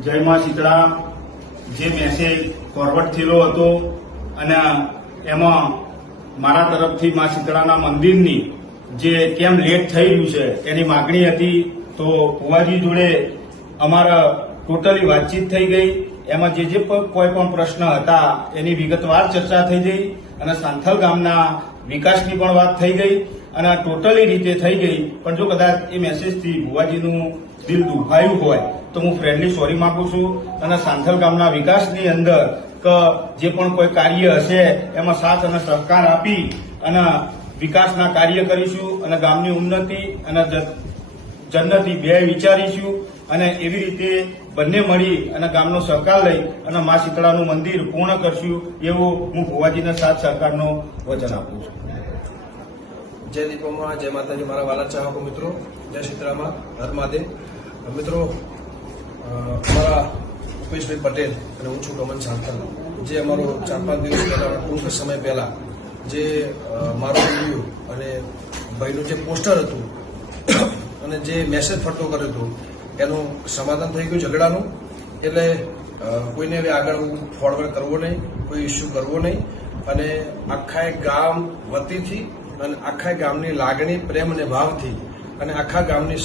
જય માં શીતળા જે મેસેજ ફોરવર્ડ થયેલો હતો અને એમાં મારા તરફથી માં શીતળાના મંદિરની જે કેમ લેટ થઈ ગયું છે એની માગણી હતી. તો ભુવાજી જોડે અમારા ટોટલી વાતચીત થઈ ગઈ. એમાં જે જે કોઈ પણ પ્રશ્ન હતા એની વિગતવાર ચર્ચા થઈ ગઈ અને સાંથલ ગામના વિકાસની પણ વાત થઈ ગઈ અને ટોટલી રીતે થઈ ગઈ. પણ જો કદાચ એ મેસેજથી ભુવાજીનું દિલ દુભાયું હોય તો હું ફ્રેન્ડલી સોરી માગું છું અને સાંથલ ગામના વિકાસની અંદર કે જે પણ કોઈ કાર્ય હશે, એમાં સાથ અને સહકાર આપી અને વિકાસના કાર્ય કરીશું અને ગામની ઉન્નતિ અને જન્નતી બે વિચારીશું અને એવી રીતે બંને મળી અને ગામનો સહકાર લઈ અને મા શીતળાનું મંદિર પૂર્ણ કરશું એવું હું ભુવાજીના સાથ સહકારનો વચન આપું છું. જય દીપોમાં, જય માતાજી, મારા વાલા ચાહકો મિત્રો, જય શીતળામાં, હર મહાદેવ. મિત્રો અમારા ભૂપેશભાઈ પટેલ અને હું છું ગમન સાંતલ જે અમારો ચાર પાંચ દિવસ પહેલા, ટૂંક સમય પહેલા જે મારો વીડિયો અને ભાઈનું જે પોસ્ટર હતું અને જે મેસેજ ફરતો કર્યો હતો, એનું સમાધાન થઈ ગયું ઝઘડાનું. એટલે કોઈને હવે આગળ ફોરવર્ડ કરવો નહીં, કોઈ ઇસ્યુ કરવો નહીં. અને આખા ગામ વતીથી અને આખા ગામની લાગણી, પ્રેમ અને ભાવથી અને આખા ગામની